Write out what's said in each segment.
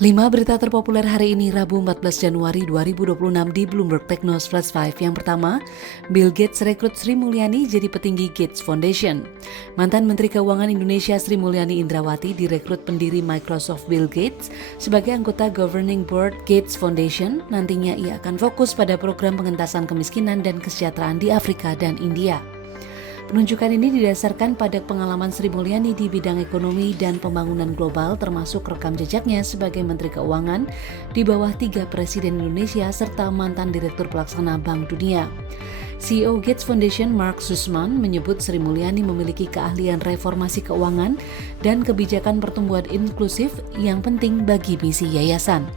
5 berita terpopuler hari ini Rabu 14 Januari 2026 di Bloomberg Technos Flash 5. Yang pertama, Bill Gates rekrut Sri Mulyani jadi petinggi Gates Foundation. Mantan Menteri Keuangan Indonesia Sri Mulyani Indrawati direkrut pendiri Microsoft Bill Gates sebagai anggota Governing Board Gates Foundation. Nantinya ia akan fokus pada program pengentasan kemiskinan dan kesejahteraan di Afrika dan India. Penunjukan ini didasarkan pada pengalaman Sri Mulyani di bidang ekonomi dan pembangunan global, termasuk rekam jejaknya sebagai Menteri Keuangan di bawah 3 Presiden Indonesia serta mantan Direktur Pelaksana Bank Dunia. CEO Gates Foundation Mark Sussman menyebut Sri Mulyani memiliki keahlian reformasi keuangan dan kebijakan pertumbuhan inklusif yang penting bagi misi yayasan.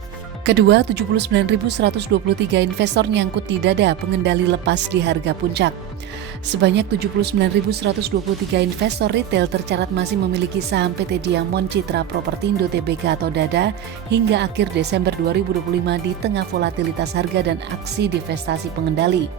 Kedua, 79.123 investor nyangkut di dada pengendali lepas di harga puncak. Sebanyak 79.123 investor retail tercatat masih memiliki saham PT Diamond Citra Propertindo Tbk atau DADA hingga akhir Desember 2025 di tengah volatilitas harga dan aksi divestasi pengendali.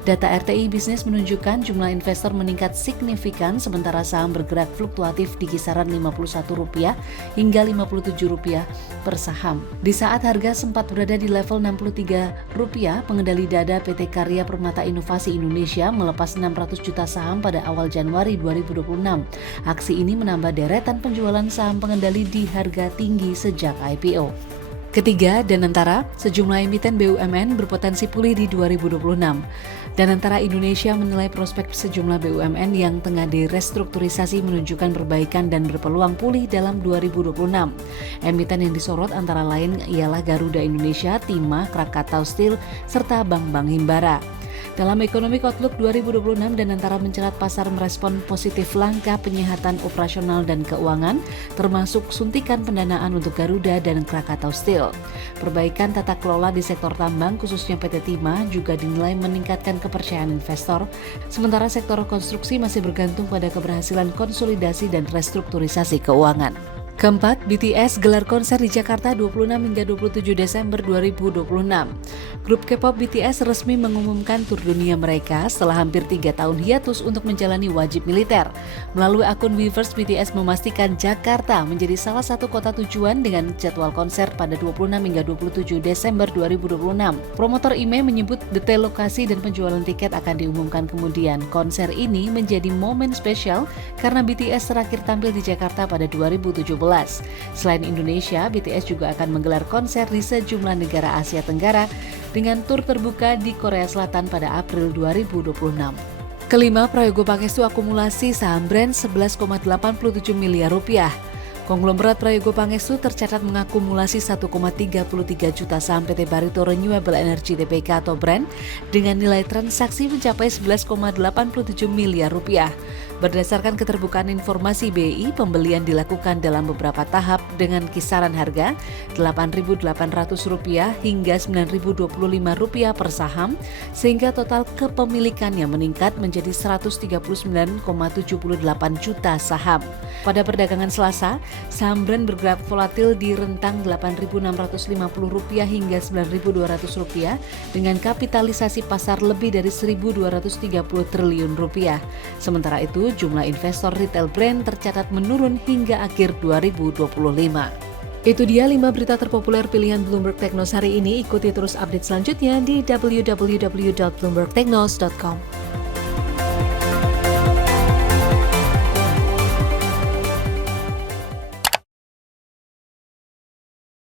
Data RTI Bisnis menunjukkan jumlah investor meningkat signifikan sementara saham bergerak fluktuatif di kisaran Rp51 hingga Rp57 per saham. Di saat harga sempat berada di level Rp63, pengendali dada PT Karya Permata Inovasi Indonesia melepas 600 juta saham pada awal Januari 2026. Aksi ini menambah deretan penjualan saham pengendali di harga tinggi sejak IPO. Ketiga, Danantara, sejumlah emiten BUMN berpotensi pulih di 2026. Danantara Indonesia menilai prospek sejumlah BUMN yang tengah direstrukturisasi menunjukkan perbaikan dan berpeluang pulih dalam 2026. Emiten yang disorot antara lain ialah Garuda Indonesia, Timah, Krakatau Steel, serta Bank Himbara. Dalam Economic Outlook 2026, Danantara mencerat pasar merespon positif langkah penyehatan operasional dan keuangan, termasuk suntikan pendanaan untuk Garuda dan Krakatau Steel. Perbaikan tata kelola di sektor tambang, khususnya PT Timah, juga dinilai meningkatkan kepercayaan investor, sementara sektor konstruksi masih bergantung pada keberhasilan konsolidasi dan restrukturisasi keuangan. Keempat, BTS gelar konser di Jakarta 26 hingga 27 Desember 2026. Grup K-pop BTS resmi mengumumkan tur dunia mereka setelah hampir 3 tahun hiatus untuk menjalani wajib militer. Melalui akun Weverse, BTS memastikan Jakarta menjadi salah satu kota tujuan dengan jadwal konser pada 26 hingga 27 Desember 2026. Promotor IME menyebut detail lokasi dan penjualan tiket akan diumumkan kemudian. Konser ini menjadi momen spesial karena BTS terakhir tampil di Jakarta pada 2017. Selain Indonesia, BTS juga akan menggelar konser di sejumlah negara Asia Tenggara dengan tur terbuka di Korea Selatan pada April 2026. Kelima, Prayogo Pangestu akumulasi saham brand Rp11,87 miliar. Konglomerat Prayogo Pangestu tercatat mengakumulasi 1,33 juta saham PT Barito Renewable Energy Tbk atau Brand dengan nilai transaksi mencapai Rp11,87 miliar. Berdasarkan keterbukaan informasi BI, pembelian dilakukan dalam beberapa tahap dengan kisaran harga Rp8.800 hingga Rp9.025 per saham, sehingga total kepemilikannya meningkat menjadi 139,78 juta saham. Pada perdagangan Selasa, saham Brand bergerak volatil di rentang Rp8.650 hingga Rp9.200 dengan kapitalisasi pasar lebih dari Rp1.230 triliun. Sementara itu, jumlah investor retail Brand tercatat menurun hingga akhir 2025. Itu dia 5 berita terpopuler pilihan Bloomberg Technos hari ini. Ikuti terus update selanjutnya di www.bloombergtechnos.com.